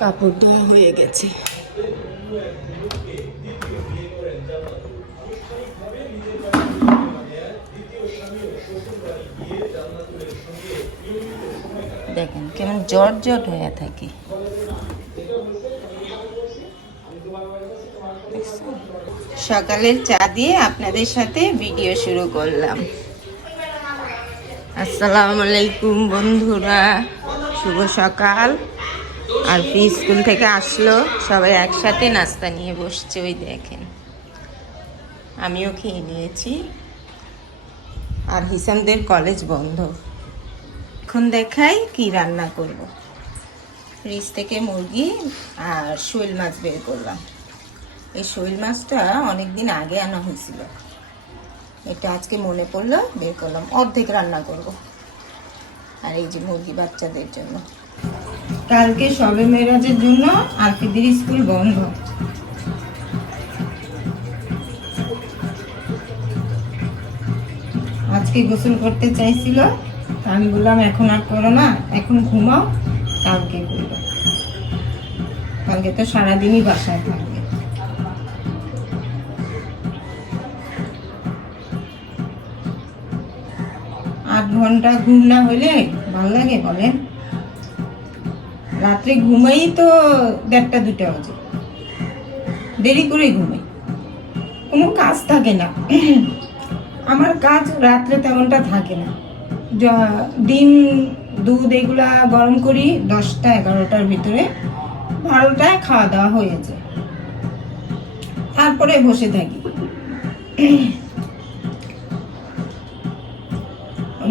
কাপড় ধোয়া হয়ে গেছে। দেখেন কেমন জট জট হয়ে থাকে। সকালের চা দিয়ে আপনাদের সাথে ভিডিও শুরু করলাম। আসসালামু আলাইকুম বন্ধুরা, শুভ সকাল। আর ফি স্কুল থেকে আসলো, সবাই একসাথে নাস্তা নিয়ে বসছে, ওই দেখেন। আমিও খেয়ে নিয়েছি। আর হিসামদের কলেজ বন্ধ। এখন দেখাই কি রান্না করব। ফ্রিজ থেকে মুরগি আর শোল মাছ বের করলাম। এই শোল মাছটা অনেক দিন আগে আনা হয়েছিল। এটা আজকে মনে পড়ল, বের করলাম। অর্ধেক রান্না করব। আর এই যে মুরগি বাচ্চাদের জন্য। কালকে সবে মেরাজের জন্য আরফিদের স্কুল বন্ধ। আজকে গোসল করতে চাইছিল আমি বললাম, এখন আর করো না, এখন ঘুমাও, কালকে করব। কালকে তো সারাদিনই বাসায় থাকবে। আট ঘণ্টা ঘুম না হলে ভালো লাগে বলেন? রাত্রে ঘুমাই তো দেড়টা দুটা বাজে। দেরি করে ঘুমাই। কোনো কাজ থাকে না। আমার কাজ রাত্রে তেমনটা থাকে না। ডিম, দুধ এগুলা গরম করি দশটা, এগারোটার ভিতরে। বারোটায় খাওয়া দাওয়া হয়ে যায়। তারপরে বসে থাকি।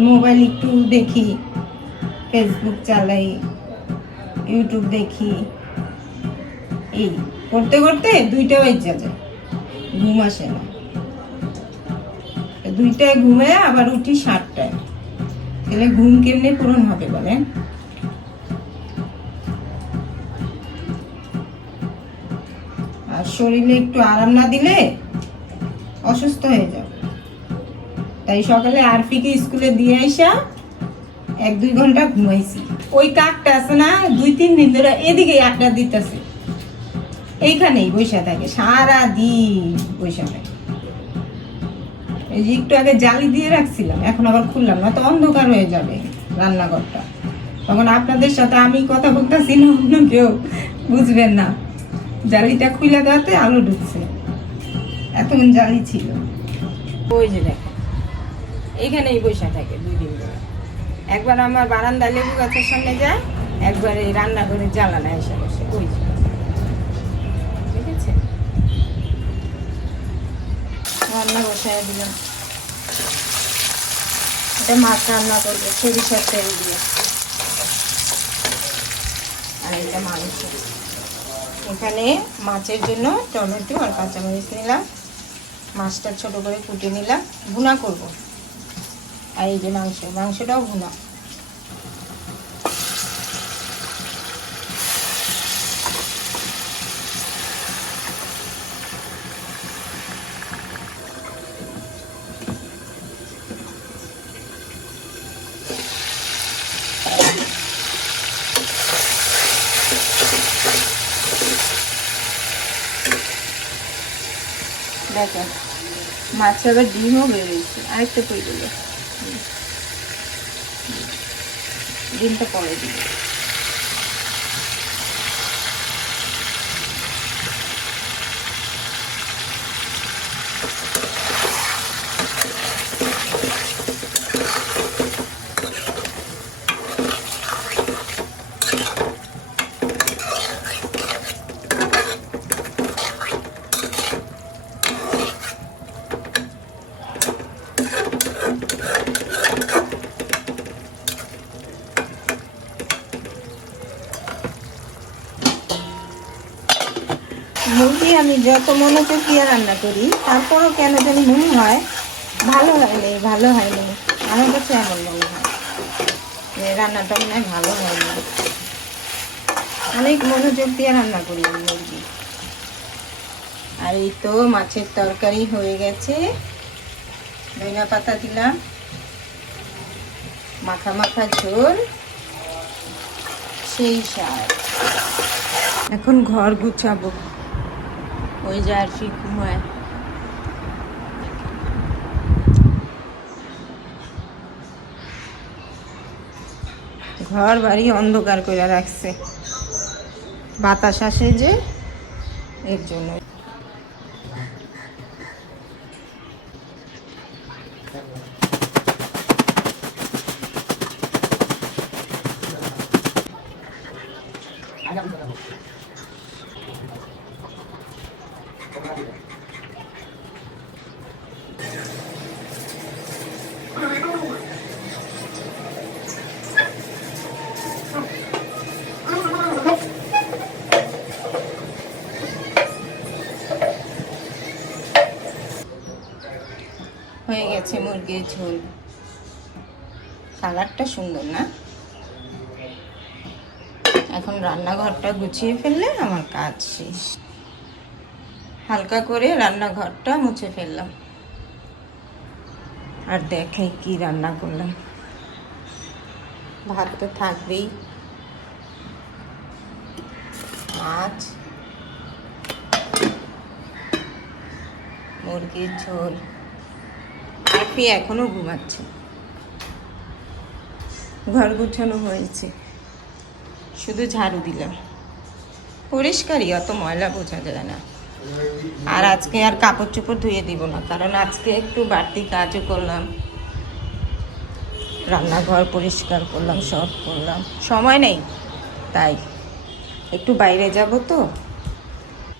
মোবাইল একটু দেখি, ফেসবুক চালাই। ইউটিউব দেখি। এই, করতে করতে দুইটা বাজে যায় ঘুম আসে না। দুইটায় ঘুমে আবার উঠি সাতটায়। তাহলে ঘুম কেমনে পূরণ হবে বলেন? আর শরীরে একটু আরাম না দিলে অসুস্থ হয়ে যাবে। তাই সকালে আরফিকে স্কুলে দিয়ে আইসা এক দুই ঘণ্টা ঘুমাইছি। ওই কাকটা আছে না, দুই, তিন দিন ধরে এদিকে আড্ডা দিতেছে। এইখানেই বসে থাকে সারা দিন বসে থাকে। এই একটু আগে জালি দিয়ে রাখছিলাম, এখন আবার খুললাম না, তো অন্ধকার হয়ে যাবে রান্নাঘরটা। তখন আপনাদের সাথে আমি কথা বলতেছি না, অন্য কেউ বুঝবেন না। জালিটা খুলে দেওয়াতে আলো ঢুকছে। এতক্ষণ জালি ছিল। ওই যে দেখো এইখানেই বসে থাকে দুই দিন ধরে। একবার আমার বারান্দা লেবু গাছের সামনে যায়, একবার এই রান্নাঘরে জ্বালানা এসে বসে। ওই ঠিক আছে রান্না বসায় দিলাম। এটা মাছ রান্না করব, সরিষার তেল দিয়ে। আর এটা মাংস। এখানে মাছের জন্য টমেটো আর কাঁচামরিচ নিলাম। মাছটা ছোট করে কুটে নিলাম। ভুনা করব। আর এই যে মাংস মাংসটাও ভুনা। দেখেন মাছে আবার ডিমও বেরিয়েছে আরেকটা কই দিল ডিমটা পরে দিল মুরগি আমি যত মনোযোগ দিয়ে রান্না করি। তারপরও কেন জানি মনে হয় ভালো হয়নি ভালো হয়নি। আমার কাছে এমন মনে হয় যে রান্নাটা মনে হয় ভালো হয়নি। অনেক মনোযোগ দিয়ে রান্না করি মুরগি। আর এই তো মাছের তরকারি হয়ে গেছে। ধনিয়া পাতা দিলাম। মাখা মাখা ঝোল। সেই স্বাদ এখন ঘর গুছাবো। ওই যায় আর কি ঘুমায় ঘর বাড়ি অন্ধকার করে রাখছে। বাতাস আসে যে, এর জন্য হয়ে গেছে মুরগির ঝোল। কালারটা সুন্দর না? এখন রান্নাঘরটা গুছিয়ে ফেললে আমার কাজ শেষ। হালকা করে রান্নাঘরটা মুছে ফেললাম। আর দেখাই কি রান্না করলাম। ভাত তো থাকবেই। মাছ। মুরগির ঝোল। আপনি এখনও ঘুমাচ্ছে ঘর গুছানো হয়েছে। শুধু ঝাড়ু দিলাম। পরিষ্কারই, অত ময়লা বোঝা যায় না। আর আজকে আর কাপড় চোপড় ধুয়ে দিব না, কারণ আজকে একটু বাড়তি কাজও করলাম। রান্নাঘর পরিষ্কার করলাম, সব করলাম। সময় নেই, তাই। একটু বাইরে যাব তো।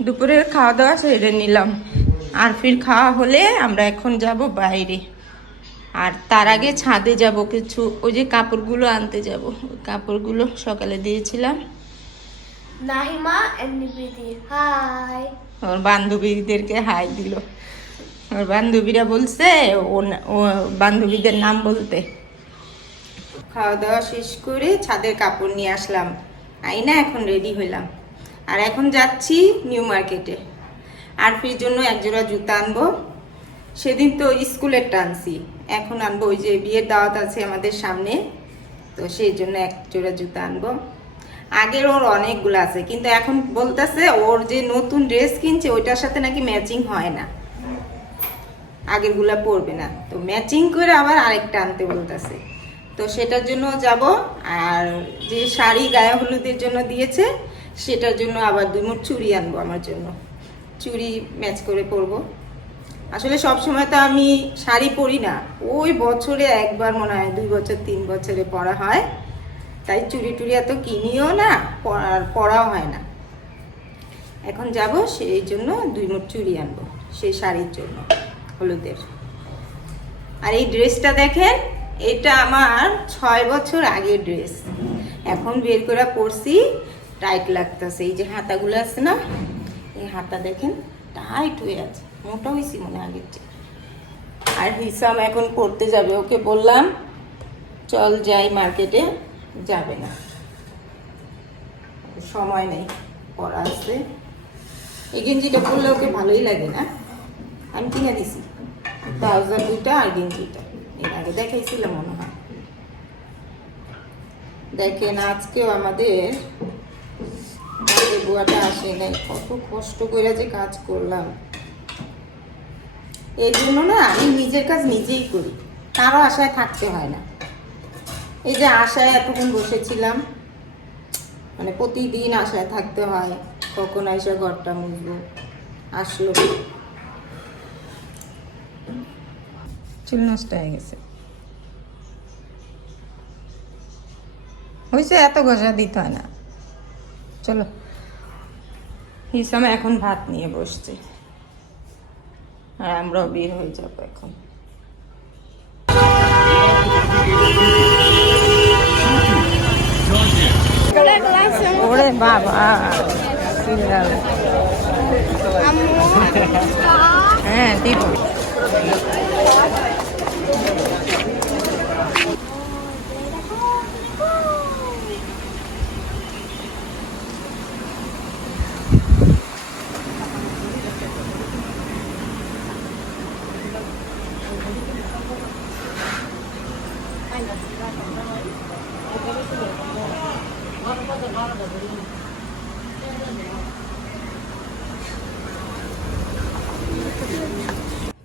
দুপুরের খাওয়া দাওয়া সেরে নিলাম। আর ফির খাওয়া হলে আমরা এখন যাব বাইরে। আর তার আগে ছাদে যাব কিছু ওই যে কাপড়গুলো আনতে যাব। ওই কাপড়গুলো সকালে দিয়েছিলাম। Nibidi. Hi. ওর বান্ধবীদেরকে হাই দিল। ওর বান্ধবীরা বলছে ও বান্ধবীদের নাম বলতে। খাওয়া দাওয়া শেষ করে ছাদের কাপড় নিয়ে আসলাম। আইনা এখন রেডি হইলাম। আর এখন যাচ্ছি নিউ মার্কেটে আর আরফির জন্য একজোড়া জুতা আনব। সেদিন তো স্কুলের টানছি। এখন আনব, ওই যে বিয়ের দাওয়াত আছে আমাদের সামনে, তো সেই জন্য এক জোড়া জুতা আনব। আগের ওর অনেকগুলো আছে, কিন্তু এখন বলতেছে ওর যে নতুন ড্রেস কিনছে, ওইটার সাথে নাকি ম্যাচিং হয় না। আগেরগুলা পরবে না। তো ম্যাচিং করে আবার আরেকটা আনতে বলতেছে। তো সেটার জন্য যাব, আর যে শাড়ি গায়ে হলুদের জন্য দিয়েছে, সেটার জন্য আবার দুই মুঠ চুড়ি আনব আমার জন্য। চুড়ি ম্যাচ করে পরবো। আসলে সব সময় তো আমি শাড়ি পরি না। ওই বছরে একবার মনে হয়, দুই বছর, তিন বছরে পরা হয়। তাই চুড়ি টুড়ি এত কিনিও না পরার পরাও হয় না। এখন যাব, সেই জন্য দুই মোট চুরি আনব, সেই শাড়ির জন্য, হলুদের। আর এই ড্রেসটা দেখেন, এটা আমার ছয় বছর আগের ড্রেস। এখন বের করে পরছি, টাইট লাগতেছে। এই যে হাতাগুলো আছে না, এই হাতা দেখেন, টাইট হয়ে আছে। মোটা হয়েছি মনে আগের চেয়ে। আর হিসাম এখন পড়তে যাবে, ওকে বললাম, চল যাই মার্কেটে, যাবে না। সময় নেই, পড়া আছে। এই গেঞ্জিটা পরলে ওকে ভালোই লাগে না? আমি কিনে দিছি। ট্রাউজার দুইটা আর গেঞ্জিটা এর আগে দেখাইছিলাম মনে হয়। দেখেন, আজকেও আমাদের বুয়াটা আসে নাই। কত কষ্ট করে যে কাজ করলাম। এই জন্য না আমি নিজের কাজ নিজেই করি। কারও আশায় থাকতে হয় না। এই যে আশায় এতক্ষণ বসেছিলাম মানে প্রতিদিন আশায় থাকতে হয়, কখন আইসা ঘরটা মুছবো, আসলো। চুল নষ্ট হয়ে গেছে। হয়েছে এত ঘষা দিতে হয় না। চলো, হিসাম এখন ভাত নিয়ে বসছে। আর আমরাও বের হয়ে যাব এখন। ওরে বাবা সিরিয়াল হ্যাঁ দিব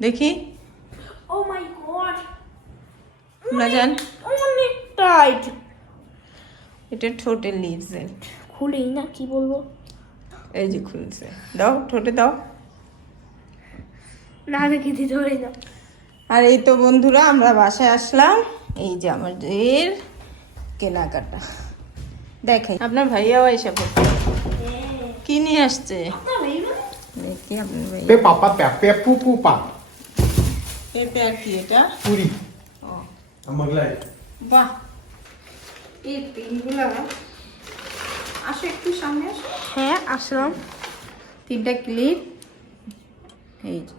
দেখি। Oh my god. না যান অনেক টাইট। এটা ঠোঁটে লিভস খুলেই না কি বলব? এই যে খুলছে। দাও ঠোঁটে দাও। না দেখে দিতে পারি না। আর এই তো বন্ধুরা আমরা বাসায় আসলাম। এই যে আমাদের কেনাকাটা। দেখাই। আপনার ভাইয়াও এসে পড়ছে। কি নিয়ে আসছে? দেখি আপনার ভাই Pe papa pe pe pu এতে আর কি এটা? Puri. ও। Amaglai. বাহ। এই তিনগুলা আসো একটু সামনে আসো। হ্যাঁ আসলাম তিনটা ক্লিপ। এই যে।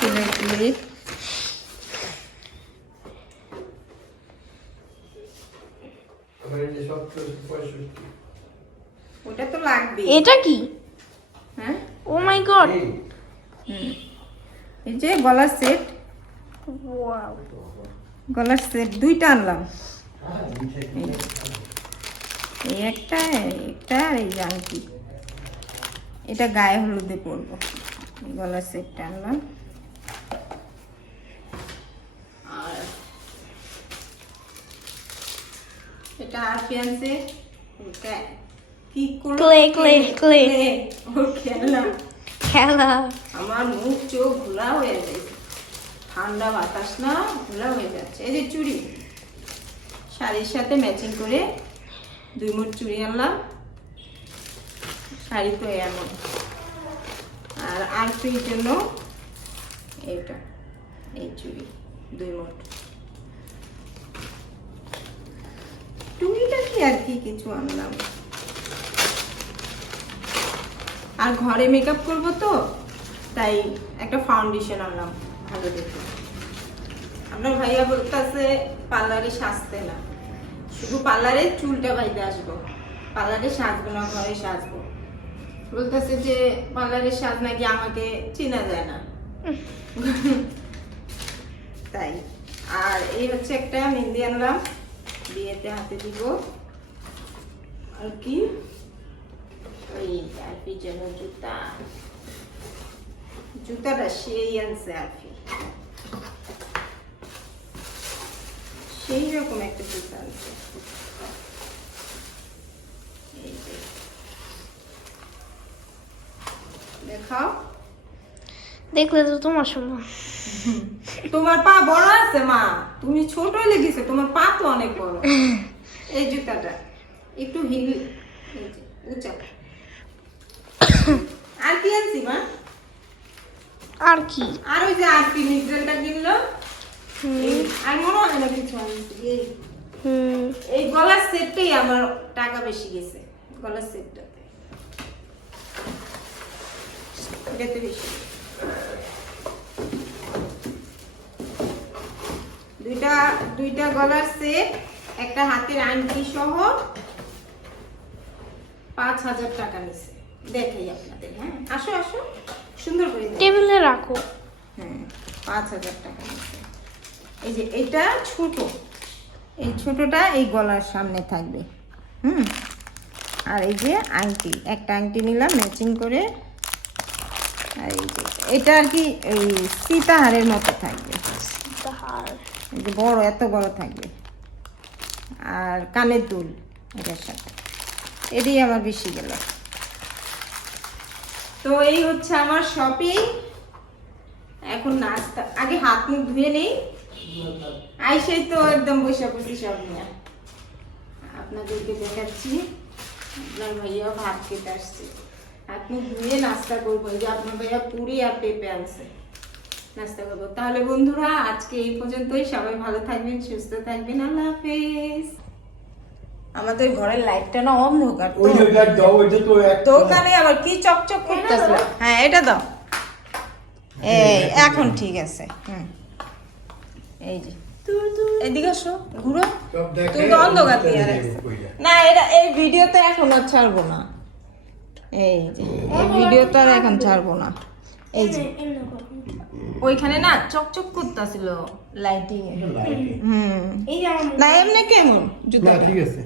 চুলের ক্লিপ। ওটা তো লাগবে এটা কি? হ্যাঁ? ও মাই গড এই যে গলার সেট গলার সেট দুইটা আনলাম। এই একটা একটা আর এই জানকি এটা গায়ে হলুদে পরবো। গলার সেটটা আনলাম। আর এটা আর ফিয়ান্সে কি করল Clay, clay, clay. ওর খেলনা খেলা। আমার মুখ, চোখ ঘোলা হয়ে যাচ্ছে ঠান্ডা বাতাস না ঘোলা হয়ে যাচ্ছে। এই যে চুড়ি, শাড়ির সাথে ম্যাচিং করে দুই মুঠ চুড়ি আনলাম। শাড়ি তো এমন। আর আরফির জন্য এইটা এই চুড়ি, দুই মুঠ। টুকিটা কি আর কি কিছু আনলাম? আর ঘরে মেকআপ করব তো? তাই একটা ফাউন্ডেশন আনলাম, ভালো দেখে আপনার ভাইয়া বলতেছে পার্লারে সাজতে না। শুধু পার্লারে চুলটা বাইতে আসব। পার্লারে সাজবো না, ঘরে সাজবো। বলতেছে যে, পার্লারে সাজ নাকি আমাকে চেনা যায় না? তাই। আর এই হচ্ছে একটা মেহেন্দি আনলাম। বিয়েতে হাতে দিব। আর কি? ওই আরফি যেন জুতা। জুতাটা সেই আনছে আরফি সেই রকম একটা জুতা যে। দেখাও দেখলে তো তোমার সঙ্গে তোমার পা বড় আছে মা তুমি ছোট লেগেছে তোমার পা তো অনেক বড় এই জুতাটা একটু হিল উঁচা আর কি আনছি মা আর কি? আর ওই যে আর কি মিক্সারটা কিনলো? আর মনে হয় না কিছু এই গলার সেটটাই আমার টাকা বেশি গেছে গলার সেটটাতে। এটাতে বেশি। দুইটা দুইটা গলার সেট একটা হাতের আংটি সহ পাঁচ হাজার টাকা নিছে। দেখাই আপনাদের হ্যাঁ? আসো আসো। সুন্দর করে রাখো। হ্যাঁ পাঁচ হাজার টাকা এই যে এটা ছোট এই ছোটটা এই গলার সামনে থাকবে। হুম আর এই যে আংটি একটা আংটি নিলাম ম্যাচিং করে। আর এই যে এটা আর কি এই সীতাহারের মতো থাকবে। যে বড় এত বড় থাকবে। আর কানের দুল এটার সাথে। এটাই আমার বেশি গেল। তো এই হচ্ছে আমার শপিং এখন নাস্তা আগে হাত মুখ ধুয়ে নেই। আইসেই তো একদম বসে বসে সব নিয়ে। আপনাদেরকে দেখাচ্ছি আপনার ভাইয়া ভাত খেতে আসছে। হাত মুখ ধুয়ে নাস্তা করব যে আপনার ভাইয়া পুরি আর পেঁপে আনছে। নাস্তা করব। তাহলে বন্ধুরা আজকে এই পর্যন্তই। সবাই ভালো থাকবেন সুস্থ থাকবেন। আল্লাহ হাফেজ। আমাদের ঘরের লাইটটা না অন্ধকার তো। দোকানে আবার কি চকচক করতেছে? হ্যাঁ এটা দাও। এই এখন ঠিক আছে। হুম। এই যে। এদিকে আসো ঘুরো। তুমি তো অন্ধকার দিয়ে না এটা এই ভিডিওতে এখন আর ছাড়বো না। এই যে এই ভিডিওটা আর এখন ছাড়বো না। এই যে। ওইখানে না চকচক করতেছিল লাইটিং হুম। এই না এমনি কেমন জুতা। ঠিক আছে।